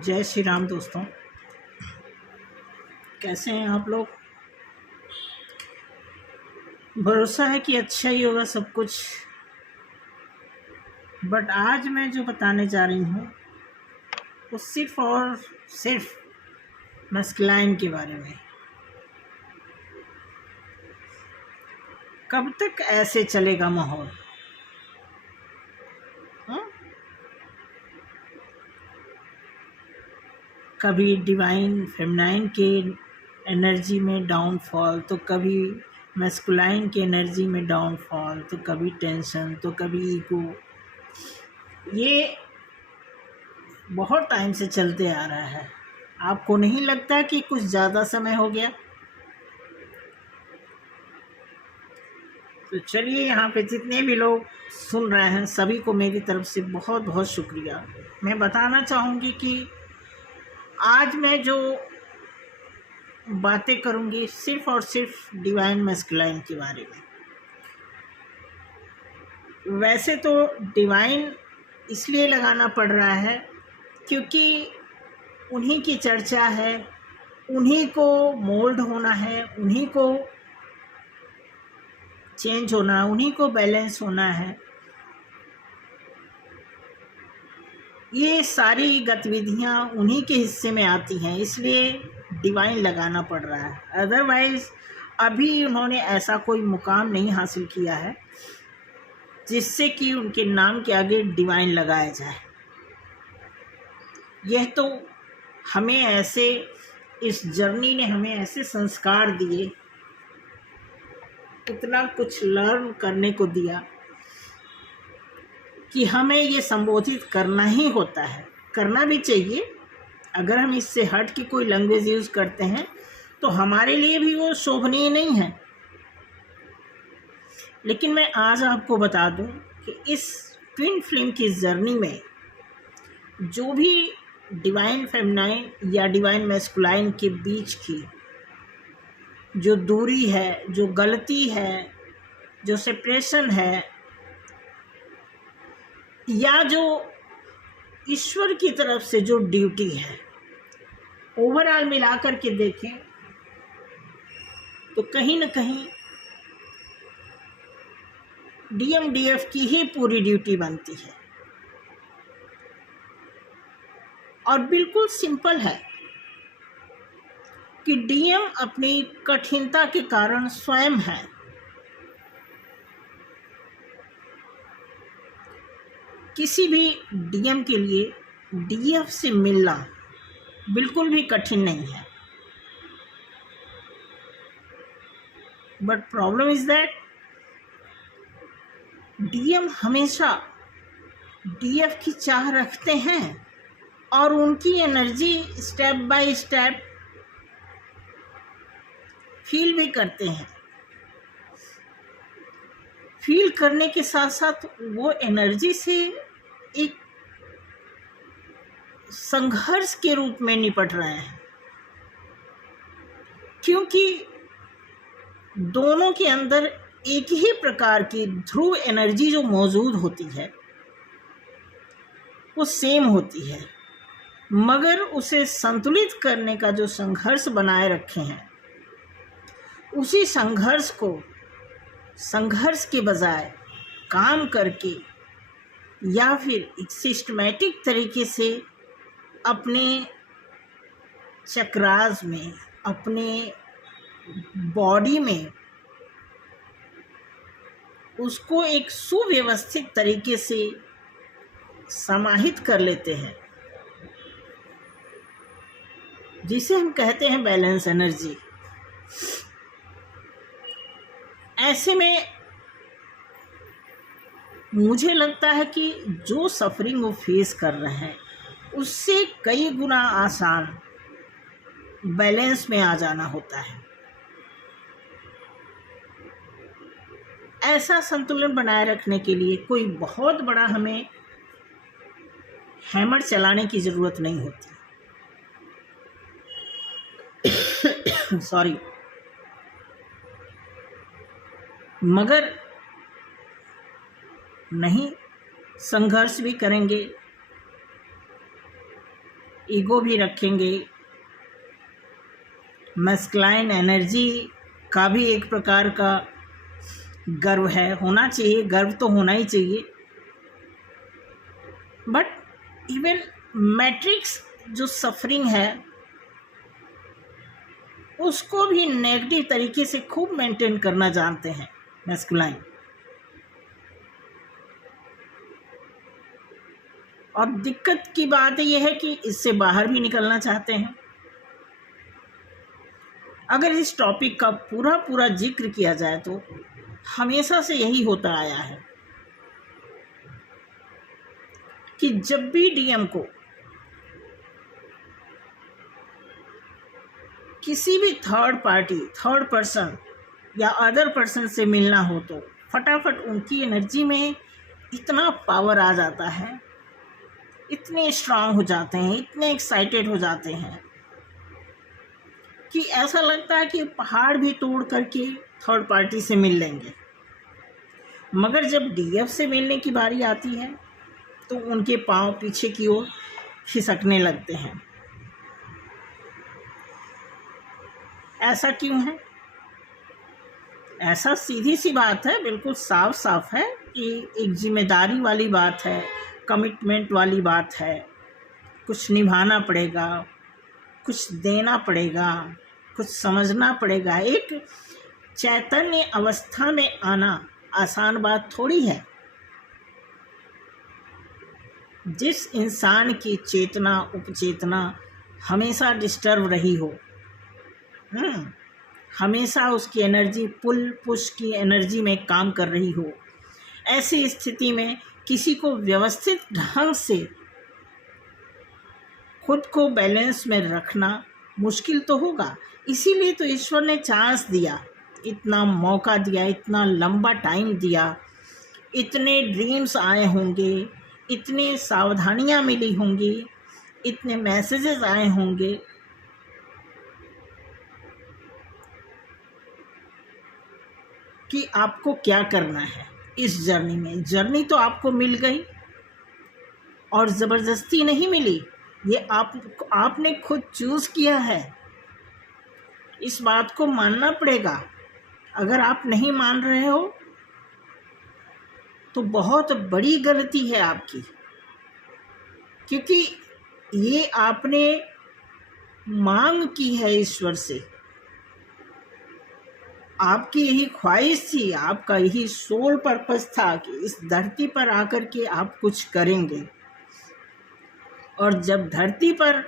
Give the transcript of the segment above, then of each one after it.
जय श्री राम दोस्तों। कैसे हैं आप लोग? भरोसा है कि अच्छा ही होगा सब कुछ। बट आज मैं जो बताने जा रही हूँ वो सिर्फ और सिर्फ मस्कुलाइन के बारे में। कब तक ऐसे चलेगा माहौल? हाँ? कभी डिवाइन फेमिनाइन के एनर्जी में डाउनफॉल, तो कभी मस्कुलाइन की एनर्जी में डाउनफॉल, तो कभी टेंशन, तो कभी ईगो। ये बहुत टाइम से चलते आ रहा है। आपको नहीं लगता कि कुछ ज़्यादा समय हो गया? तो चलिए, यहाँ पे जितने भी लोग सुन रहे हैं सभी को मेरी तरफ से बहुत बहुत शुक्रिया। मैं बताना चाहूँगी कि आज मैं जो बातें करूँगी सिर्फ और सिर्फ डिवाइन मस्कुलाइन के बारे में। वैसे तो डिवाइन इसलिए लगाना पड़ रहा है क्योंकि उन्हीं की चर्चा है, उन्हीं को मोल्ड होना है, उन्हीं को चेंज होना, उन्हीं को बैलेंस होना है। ये सारी गतिविधियाँ उन्हीं के हिस्से में आती हैं, इसलिए डिवाइन लगाना पड़ रहा है। अदरवाइज़ अभी उन्होंने ऐसा कोई मुकाम नहीं हासिल किया है जिससे कि उनके नाम के आगे डिवाइन लगाया जाए। यह तो हमें ऐसे, इस जर्नी ने हमें ऐसे संस्कार दिए, इतना कुछ लर्न करने को दिया कि हमें ये संबोधित करना ही होता है। करना भी चाहिए। अगर हम इससे हट के कोई लैंग्वेज यूज़ करते हैं तो हमारे लिए भी वो शोभनीय नहीं है। लेकिन मैं आज आपको बता दूं कि इस ट्विन फ्लेम की जर्नी में जो भी डिवाइन फेमिनाइन या डिवाइन मैस्कुलाइन के बीच की जो दूरी है, जो गलती है, जो सेपरेशन है, या जो ईश्वर की तरफ से जो ड्यूटी है, ओवरऑल मिलाकर के देखें तो कहीं ना कहीं डीएमडीएफ की ही पूरी ड्यूटी बनती है। और बिल्कुल सिंपल है कि डीएम अपनी कठिनता के कारण स्वयं है। किसी भी डीएम के लिए डीएफ से मिलना बिल्कुल भी कठिन नहीं है। But problem is that DM हमेशा डीएफ की चाह रखते हैं और उनकी energy step by step feel भी करते हैं। फील करने के साथ साथ वो एनर्जी से एक संघर्ष के रूप में निपट रहे हैं, क्योंकि दोनों के अंदर एक ही प्रकार की ध्रुव एनर्जी जो मौजूद होती है वो सेम होती है, मगर उसे संतुलित करने का जो संघर्ष बनाए रखे हैं, उसी संघर्ष को संघर्ष के बजाय काम करके या फिर एक सिस्टमैटिक तरीके से अपने चक्रास में, अपने बॉडी में उसको एक सुव्यवस्थित तरीके से समाहित कर लेते हैं, जिसे हम कहते हैं बैलेंस एनर्जी। ऐसे में मुझे लगता है कि जो सफरिंग वो फेस कर रहे हैं उससे कई गुना आसान बैलेंस में आ जाना होता है। ऐसा संतुलन बनाए रखने के लिए कोई बहुत बड़ा हमें हैमर चलाने की ज़रूरत नहीं होती। सॉरी। मगर नहीं, संघर्ष भी करेंगे, ईगो भी रखेंगे। मैस्कुलाइन एनर्जी का भी एक प्रकार का गर्व है, होना चाहिए, गर्व तो होना ही चाहिए। बट इवन मैट्रिक्स जो सफरिंग है उसको भी नेगेटिव तरीके से खूब मेंटेन करना जानते हैं मैस्कुलाइन। और दिक्कत की बात यह है कि इससे बाहर भी निकलना चाहते हैं। अगर इस टॉपिक का पूरा जिक्र किया जाए तो हमेशा से यही होता आया है कि जब भी डीएम को किसी भी थर्ड पार्टी, थर्ड पर्सन या अदर पर्सन से मिलना हो तो फटाफट उनकी एनर्जी में इतना पावर आ जाता है, इतने स्ट्रांग हो जाते हैं, इतने एक्साइटेड हो जाते हैं कि ऐसा लगता है कि पहाड़ भी तोड़ करके थर्ड पार्टी से मिल लेंगे। मगर जब डीएफ से मिलने की बारी आती है तो उनके पांव पीछे की ओर खिसकने लगते हैं। ऐसा क्यों है? ऐसा सीधी सी बात है, बिल्कुल साफ साफ है कि एक जिम्मेदारी वाली बात है, कमिटमेंट वाली बात है। कुछ निभाना पड़ेगा, कुछ देना पड़ेगा, कुछ समझना पड़ेगा। एक चैतन्य अवस्था में आना आसान बात थोड़ी है। जिस इंसान की चेतना उपचेतना हमेशा डिस्टर्ब रही हो, हमेशा उसकी एनर्जी पुल पुश की एनर्जी में काम कर रही हो, ऐसी स्थिति में किसी को व्यवस्थित ढंग से खुद को बैलेंस में रखना मुश्किल तो होगा। इसीलिए तो ईश्वर ने चांस दिया, इतना मौका दिया, इतना लंबा टाइम दिया, इतने ड्रीम्स आए होंगे, इतनी सावधानियां मिली होंगी, इतने मैसेजेस आए होंगे कि आपको क्या करना है इस जर्नी में। जर्नी तो आपको मिल गई और ज़बरदस्ती नहीं मिली, ये आपने खुद चूज़ किया है। इस बात को मानना पड़ेगा। अगर आप नहीं मान रहे हो तो बहुत बड़ी गलती है आपकी, क्योंकि ये आपने मांग की है ईश्वर से। आपकी यही ख्वाहिश थी, आपका यही सोल पर्पस था कि इस धरती पर आकर के आप कुछ करेंगे। और जब धरती पर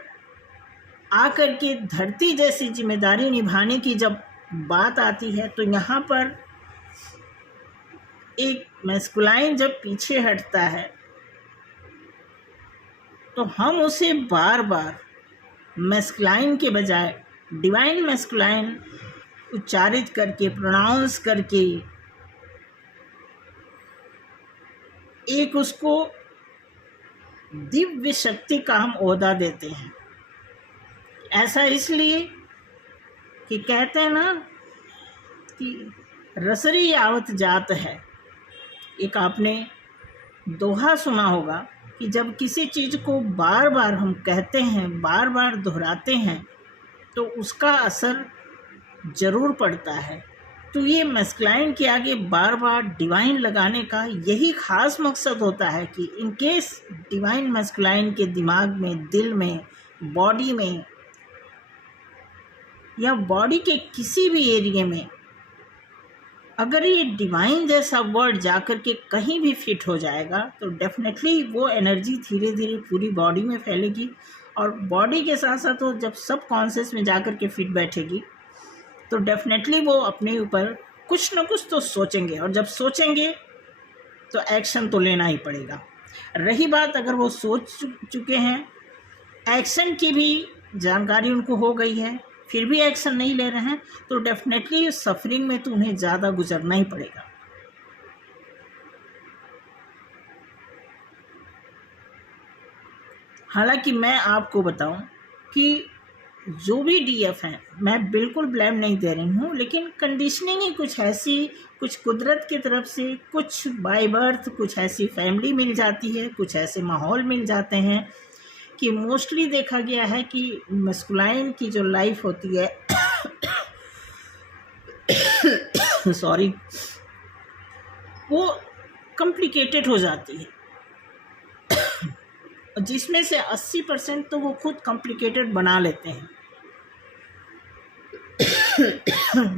आकर के धरती जैसी जिम्मेदारी निभाने की जब बात आती है तो यहाँ पर एक मैस्कुलाइन जब पीछे हटता है तो हम उसे बार बार मैस्कुलाइन के बजाय डिवाइन मैस्कुलाइन उच्चारित करके, प्रोनाउंस करके एक उसको दिव्य शक्ति का हम ओहदा देते हैं। ऐसा इसलिए कि कहते हैं ना कि रसरी आवत जात है। एक आपने दोहा सुना होगा कि जब किसी चीज़ को बार बार हम कहते हैं, बार बार दोहराते हैं तो उसका असर ज़रूर पड़ता है। तो ये मैस्कुलाइन के आगे बार बार डिवाइन लगाने का यही ख़ास मकसद होता है कि इन केस डिवाइन मैस्कुलाइन के दिमाग में, दिल में, बॉडी में या बॉडी के किसी भी एरिया में अगर ये डिवाइन जैसा वर्ड जाकर के कहीं भी फिट हो जाएगा तो डेफिनेटली वो एनर्जी धीरे धीरे पूरी बॉडी में फैलेगी। और बॉडी के साथ साथ वो जब सब कॉन्शियस में जाकर के फिट बैठेगी तो डेफिनेटली वो अपने ऊपर कुछ ना कुछ तो सोचेंगे, और जब सोचेंगे तो एक्शन तो लेना ही पड़ेगा। रही बात अगर वो सोच चुके हैं, एक्शन की भी जानकारी उनको हो गई है, फिर भी एक्शन नहीं ले रहे हैं, तो डेफिनेटली सफरिंग में तो उन्हें ज़्यादा गुजरना ही पड़ेगा। हालांकि मैं आपको बताऊं कि जो भी डीएफ हैं, मैं बिल्कुल ब्लेम नहीं दे रही हूँ, लेकिन कंडीशनिंग ही कुछ ऐसी, कुछ कुदरत की तरफ से, कुछ बाय बर्थ कुछ ऐसी फैमिली मिल जाती है, कुछ ऐसे माहौल मिल जाते हैं कि मोस्टली देखा गया है कि मस्कुलाइन की जो लाइफ होती है सॉरी, वो कॉम्प्लिकेटेड हो जाती है, जिसमें से 80% तो वो खुद कॉम्प्लिकेटेड बना लेते हैं।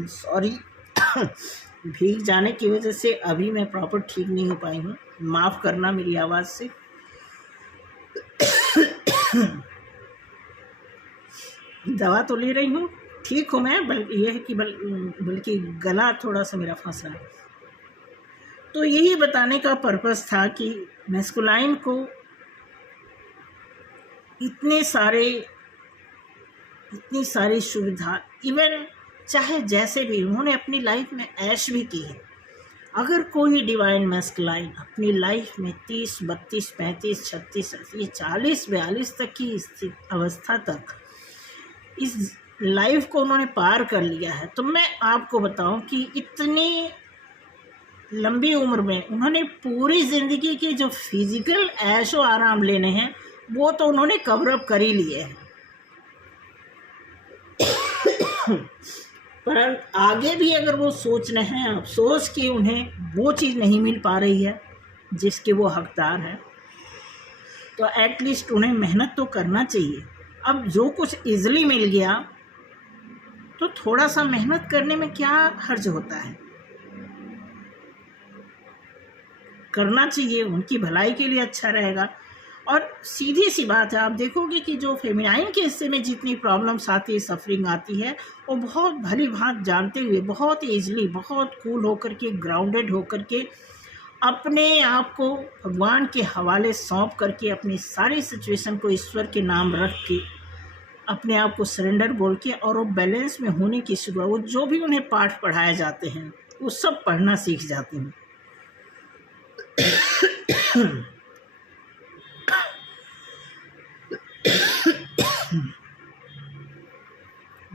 सॉरी, भीग जाने की वजह से अभी मैं प्रॉपर ठीक नहीं हो पाई हूँ, माफ़ करना मेरी आवाज़ से। दवा तो ले रही हूँ, ठीक हूँ मैं, बल्कि ये है कि बल्कि गला थोड़ा सा मेरा फंस रहा है। तो यही बताने का पर्पस था कि मैस्कुलाइन को इतनी सारी सुविधा, इवन चाहे जैसे भी उन्होंने अपनी लाइफ में ऐश भी की है। अगर कोई डिवाइन मैस्कुलाइन अपनी लाइफ में 30, 32, 35, 36, 40, 42 तक की अवस्था तक इस लाइफ को उन्होंने पार कर लिया है, तो मैं आपको बताऊं कि इतनी लंबी उम्र में उन्होंने पूरी ज़िंदगी के जो फिज़िकल ऐशो आराम लेने हैं वो तो उन्होंने कवर अप कर ही लिए हैं। पर आगे भी अगर वो सोच रहे हैं, अफसोस कि उन्हें वो चीज़ नहीं मिल पा रही है जिसके वो हकदार हैं, तो एटलीस्ट उन्हें मेहनत तो करना चाहिए। अब जो कुछ इजीली मिल गया तो थोड़ा सा मेहनत करने में क्या हर्ज होता है, करना चाहिए, उनकी भलाई के लिए अच्छा रहेगा। और सीधी सी बात है, आप देखोगे कि जो फेमिनाइन के हिस्से में जितनी प्रॉब्लम्स आती है, सफरिंग आती है, वो बहुत भली भांत जानते हुए, बहुत ईजली, बहुत कूल होकर के, ग्राउंडेड होकर के, अपने आप को भगवान के हवाले सौंप करके, अपनी सारी सिचुएशन को ईश्वर के नाम रख के, अपने आप को सरेंडर बोल के, और वो बैलेंस में होने की शुरुआत, वो जो भी उन्हें पाठ पढ़ाए जाते हैं वो सब पढ़ना सीख जाती हैं।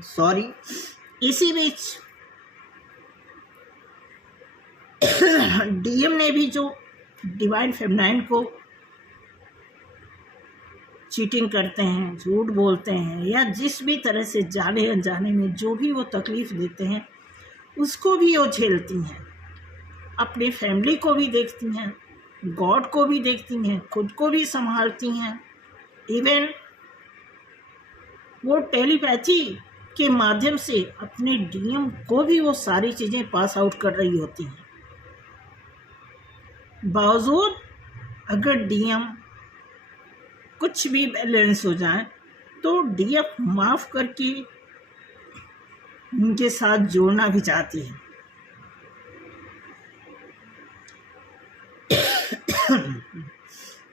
सॉरी, इसी बीच डीएम ने भी जो डिवाइन फेमिनाइन को चीटिंग करते हैं, झूठ बोलते हैं, या जिस भी तरह से जाने अनजाने में जो भी वो तकलीफ़ देते हैं, उसको भी वो झेलती हैं, अपनी फैमिली को भी देखती हैं, गॉड को भी देखती हैं, खुद को भी संभालती हैं। इवन वो टेलीपैथी के माध्यम से अपने डीएम को भी वो सारी चीज़ें पास आउट कर रही होती हैं। बावजूद अगर डीएम कुछ भी बैलेंस हो जाए तो डीएफ माफ़ करके उनके साथ जोड़ना भी चाहती है।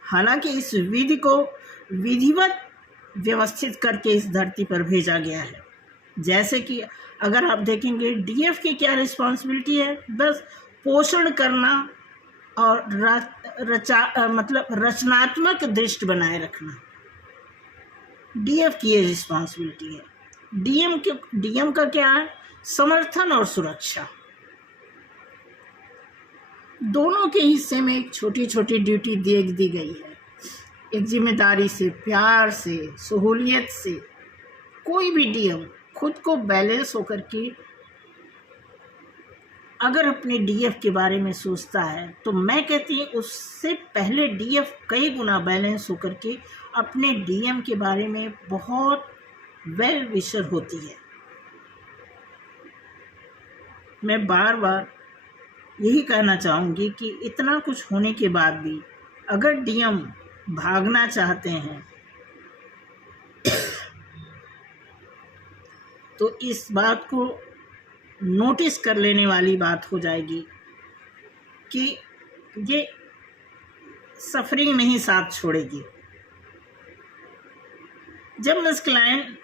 हालांकि इस विधि को विधिवत व्यवस्थित करके इस धरती पर भेजा गया है। जैसे कि अगर आप देखेंगे डीएफ की क्या रिस्पॉन्सिबिलिटी है, बस पोषण करना और मतलब रचनात्मक दृष्टि बनाए रखना, डीएफ की ये रिस्पॉन्सिबिलिटी है। डीएम का क्या है, समर्थन और सुरक्षा, दोनों के हिस्से में एक छोटी छोटी ड्यूटी दी गई है। एक जिम्मेदारी से, प्यार से, सहूलियत से कोई भी डीएम खुद को बैलेंस होकर के अगर अपने डीएफ के बारे में सोचता है, तो मैं कहती हूँ उससे पहले डीएफ कई गुना बैलेंस होकर के अपने डीएम के बारे में बहुत वेल विशर होती है। मैं बार बार यही कहना चाहूँगी कि इतना कुछ होने के बाद भी अगर डीएम भागना चाहते हैं तो इस बात को नोटिस कर लेने वाली बात हो जाएगी कि ये सफरिंग नहीं साथ छोड़ेगी। जब मस्कुलाइन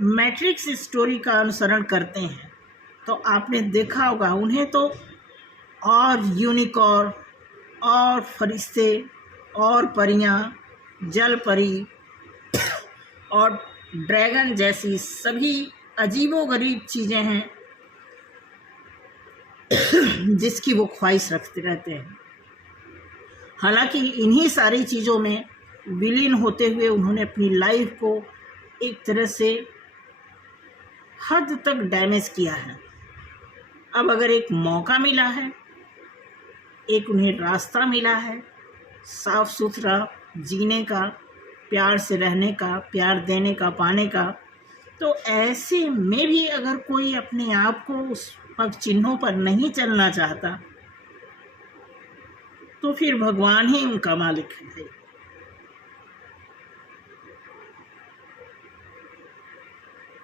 मैट्रिक्स स्टोरी का अनुसरण करते हैं तो आपने देखा होगा उन्हें तो और यूनिकॉर्न और फरिश्ते और परियां, जल परी और ड्रैगन जैसी सभी अजीबोगरीब चीज़ें हैं जिसकी वो ख्वाहिश रखते रहते हैं। हालांकि इन्हीं सारी चीज़ों में विलीन होते हुए उन्होंने अपनी लाइफ को एक तरह से हद तक डैमेज किया है। अब अगर एक मौका मिला है, एक उन्हें रास्ता मिला है साफ सुथरा जीने का, प्यार से रहने का, प्यार देने का, पाने का, तो ऐसे में भी अगर कोई अपने आप को उस पग चिन्हों पर नहीं चलना चाहता तो फिर भगवान ही उनका मालिक है।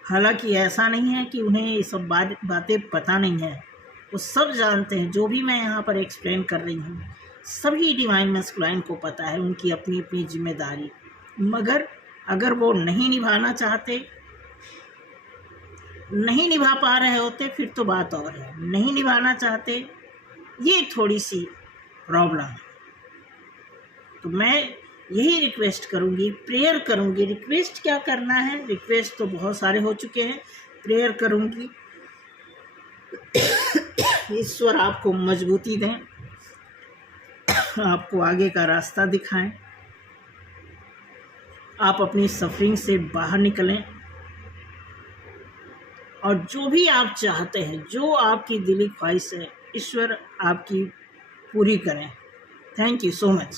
हालांकि ऐसा नहीं है कि उन्हें ये सब बातें पता नहीं है, वो सब जानते हैं। जो भी मैं यहाँ पर एक्सप्लेन कर रही हूँ सभी डिवाइन मैस्कुलाइन को पता है उनकी अपनी अपनी जिम्मेदारी, मगर अगर वो नहीं निभाना चाहते, नहीं निभा पा रहे होते फिर तो बात और है। नहीं निभाना चाहते, ये थोड़ी सी प्रॉब्लम है। तो मैं यही रिक्वेस्ट करूँगी, प्रेयर करूँगी। रिक्वेस्ट क्या करना है, रिक्वेस्ट तो बहुत सारे हो चुके हैं। प्रेयर करूँगी ईश्वर आपको मजबूती दें, आपको आगे का रास्ता दिखाएं, आप अपनी सफरिंग से बाहर निकलें और जो भी आप चाहते हैं, जो आपकी दिली ख्वाहिश है, ईश्वर आपकी पूरी करें। Thank you so much.